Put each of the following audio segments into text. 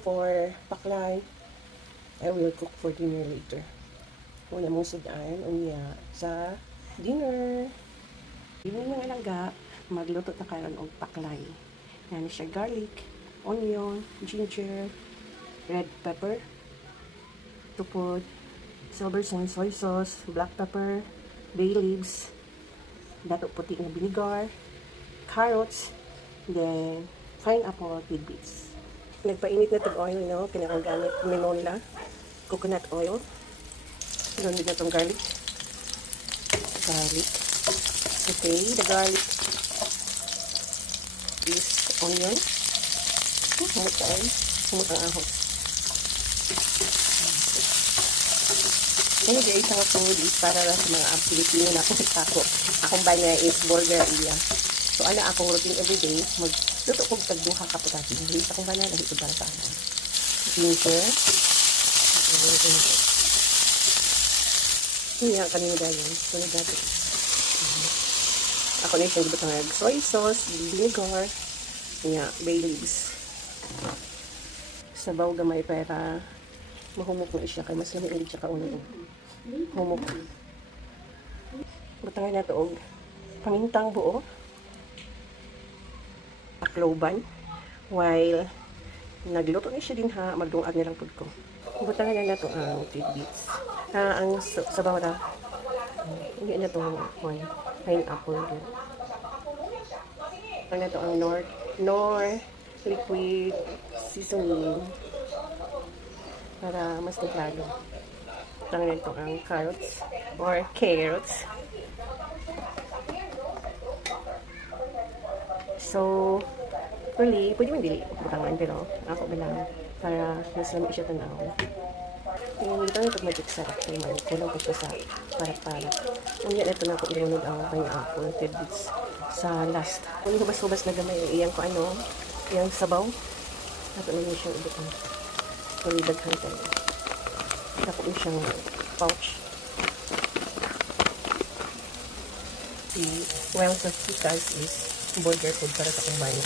for paklay. I will cook for dinner later. Una mong sudan, unya sa dinner. Evening mga alaga, magluto na karon og paklay. Yan siya garlic, onion, ginger, red pepper, tupod, silver soy sauce, black pepper, bay leaves, dato puti na vinegar, carrots, then pineapple tidbits. Nagpainit na itong oil, no? Kailangan gamit minola, coconut oil. Gamit na itong garlic. Okay, the garlic is onion. Humot ang ahos. Ngayon guys, ang food is para sa mga Pilipino na ako. Akong banya is burger iya. So, ano akong routine everyday, magluto kong tagduha kaputasin. Hindi sa akong banya, dahil ito para sa ano. Ginger. Ito yan, kanina dahil. Sunod natin. Ako na yung siyang gibutang soy sauce, vinegar, bay leaves. Sabaw gamay para mahumok na siya, kaya mas lamig siya kaunod. Humok. Butangin na ito og pamintang buo, akloban, while nagluto na siya din ha, magdungag nilang pud ko. Butangin na ito ang tidbits. Ang sabaw na, hindi na ito pineapple din. Ano ito ang nor liquid seasoning para mas naglalo. Tangan ito ang carrots or carrots. So, really, pwede mo dili butangan, pero ako bilang para mas lamig siya tanaw. Yung dito nito magic sarap naman. Kulang ko siya sa parat-parat. Unya ito na ako ilunod ang pineapple tidbits sa last. Kung hubas-hubas na gamay, iyan ko ano, iyang sabaw. Nato na siyang ibutang. Kung daghan tayo. Nato na siyang pouch. The wealth of Kikas is burger food para sa kumbaya.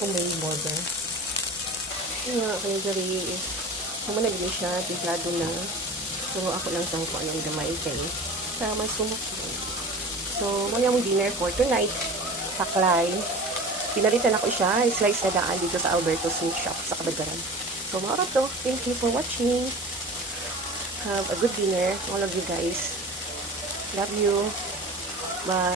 Kung may burger. Yung nga, kaya dali is kumanag din siya, tiplado na. So, ako lang siyang kung anong gamay kayo. Para mas sumukli. So, muna mong dinner for tonight. Paklay. Pinalitan ako siya. Slice na daan dito sa Alberto's Meat Shop sa Kabagaran. So, mga to. Thank you for watching. Have a good dinner, all of you guys. Love you. Bye.